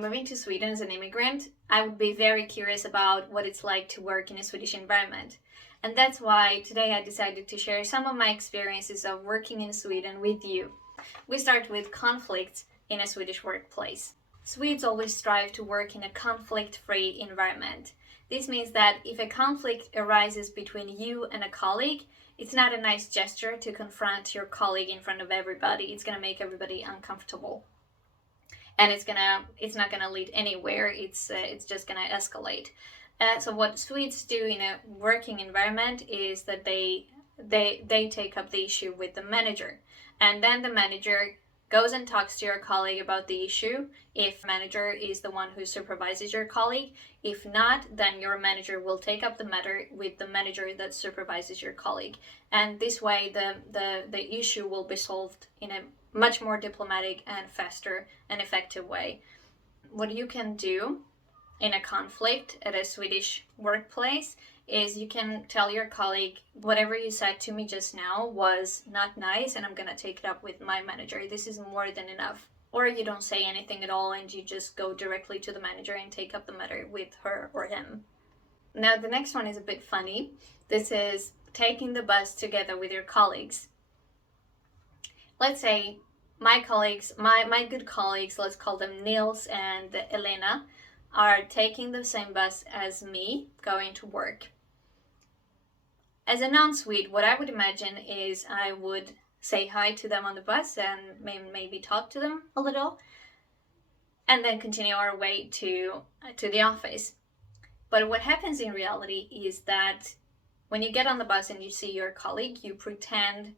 someone moving to Sweden as an immigrant, I would be very curious about what it's like to work in a Swedish environment. And that's why today I decided to share some of my experiences of working in Sweden with you. We start with conflicts in a Swedish workplace. Swedes always strive to work in a conflict-free environment. This means that if a conflict arises between you and a colleague, it's not a nice gesture to confront your colleague in front of everybody. It's going to make everybody uncomfortable. And it's not gonna lead anywhere. It's just gonna escalate. So what Swedes do in a working environment is that they take up the issue with the manager, and then the manager goes and talks to your colleague about the issue. If manager is the one who supervises your colleague, if not, then your manager will take up the matter with the manager that supervises your colleague, and this way the issue will be solved in a much more diplomatic and faster and effective way. What you can do in a conflict at a Swedish workplace is you can tell your colleague, whatever you said to me just now was not nice and I'm gonna take it up with my manager. This is more than enough. Or you don't say anything at all and you just go directly to the manager and take up the matter with her or him. Now the next one is a bit funny. This is taking the bus together with your colleagues. Let's say my colleagues, my good colleagues, let's call them Nils and Elena, are taking the same bus as me going to work. As a non-Swede, what I would imagine is I would say hi to them on the bus and maybe talk to them a little, and then continue our way to the office. But what happens in reality is that when you get on the bus and you see your colleague, you pretend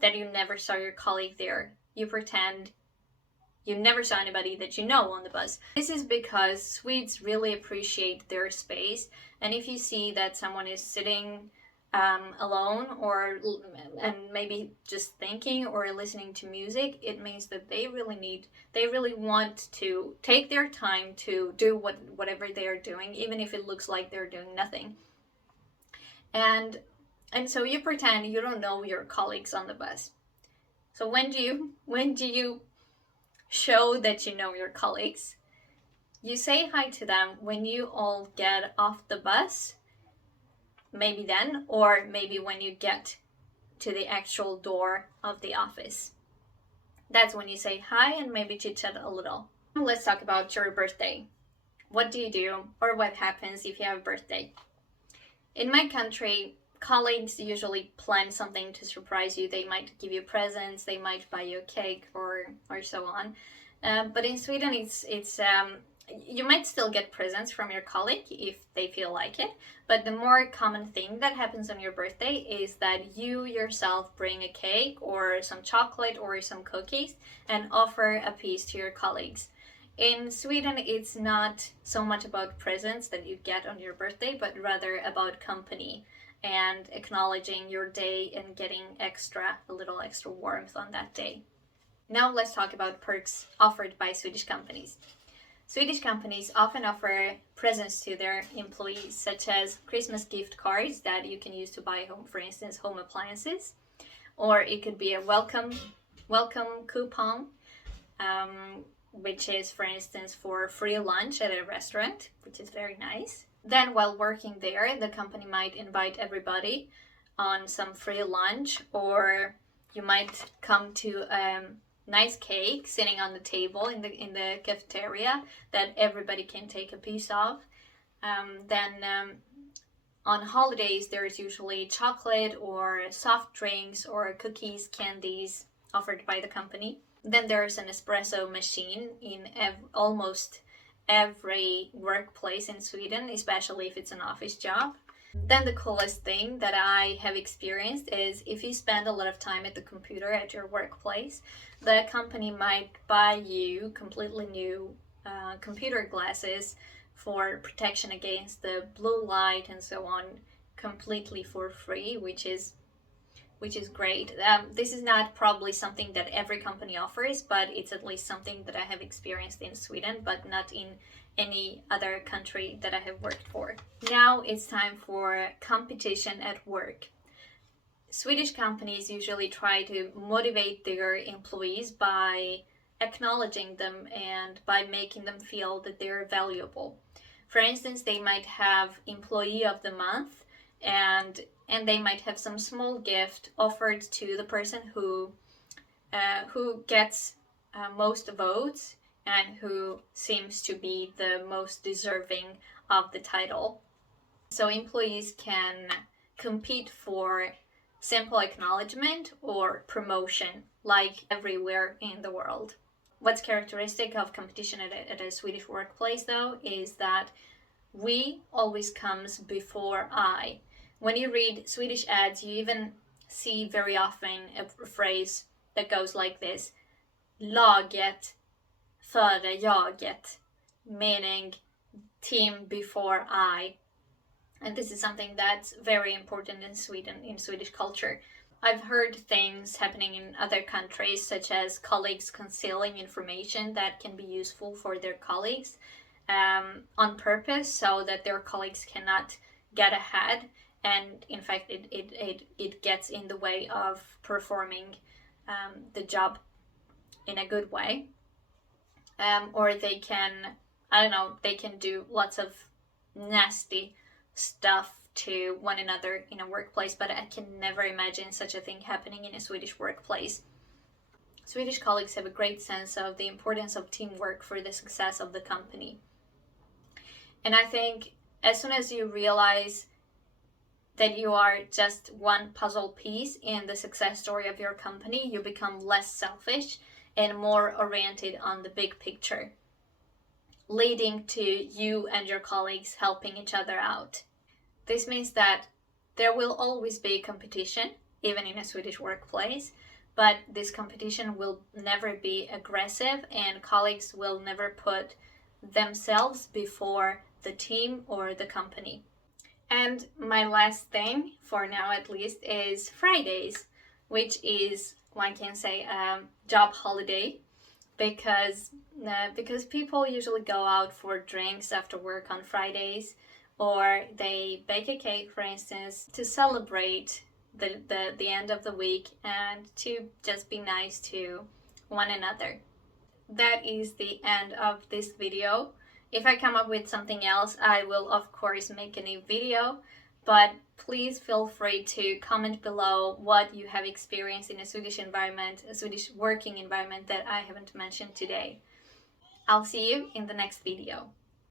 that you never saw your colleague there. You pretend you never saw anybody that you know on the bus. This is because Swedes really appreciate their space, and if you see that someone is sitting alone and maybe just thinking or listening to music, it means that they really want to take their time to do whatever they are doing, even if it looks like they're doing nothing. And so you pretend you don't know your colleagues on the bus. So when do you show that you know your colleagues? You say hi to them when you all get off the bus, maybe then, or maybe when you get to the actual door of the office. That's when you say hi and maybe chit-chat a little. Let's talk about your birthday. What do you do, or what happens if you have a birthday? In my country, colleagues usually plan something to surprise you. They might give you presents, they might buy you a cake, or so on. But in Sweden, it's you might still get presents from your colleague if they feel like it. But the more common thing that happens on your birthday is that you yourself bring a cake or some chocolate or some cookies and offer a piece to your colleagues. In Sweden, it's not so much about presents that you get on your birthday, but rather about company and acknowledging your day and getting a little extra warmth on that day. Now let's talk about perks offered by Swedish companies. Swedish companies often offer presents to their employees, such as Christmas gift cards that you can use to buy home, for instance, home appliances, or it could be a welcome coupon, which is, for instance, for free lunch at a restaurant, which is very nice. Then while working there, the company might invite everybody on some free lunch, or you might come to nice cake sitting on the table in the cafeteria that everybody can take a piece of. Then on holidays, there's usually chocolate or soft drinks or cookies, candies offered by the company. Then there's an espresso machine in almost every workplace in Sweden, especially if it's an office job. Then the coolest thing that I have experienced is if you spend a lot of time at the computer at your workplace, the company might buy you completely new computer glasses for protection against the blue light and so on, completely for free, which is great. This is not probably something that every company offers, but it's at least something that I have experienced in Sweden, but not in any other country that I have worked for. Now it's time for competition at work. Swedish companies usually try to motivate their employees by acknowledging them and by making them feel that they're valuable. For instance, they might have Employee of the Month, and they might have some small gift offered to the person who gets most votes and who seems to be the most deserving of the title. So employees can compete for simple acknowledgement or promotion, like everywhere in the world. What's characteristic of competition at a Swedish workplace, though, is that we always comes before I. When you read Swedish ads, you even see very often a phrase that goes like this: laget före jaget, meaning team before I. And this is something that's very important in Sweden, in Swedish culture. I've heard things happening in other countries, such as colleagues concealing information that can be useful for their colleagues on purpose, so that their colleagues cannot get ahead. And in fact, it gets in the way of performing the job in a good way. Or they can, they can do lots of nasty stuff to one another in a workplace, but I can never imagine such a thing happening in a Swedish workplace. Swedish colleagues have a great sense of the importance of teamwork for the success of the company. And I think as soon as you realize that you are just one puzzle piece in the success story of your company, you become less selfish and more oriented on the big picture, leading to you and your colleagues helping each other out. This means that there will always be competition, even in a Swedish workplace, but this competition will never be aggressive, and colleagues will never put themselves before the team or the company. And my last thing, for now at least, is Fridays, which is, one can say, a job holiday, because people usually go out for drinks after work on Fridays, or they bake a cake, for instance, to celebrate the end of the week and to just be nice to one another. That is the end of this video. If I come up with something else, I will of course make a new video, but please feel free to comment below what you have experienced in a Swedish environment, a Swedish working environment that I haven't mentioned today. I'll see you in the next video.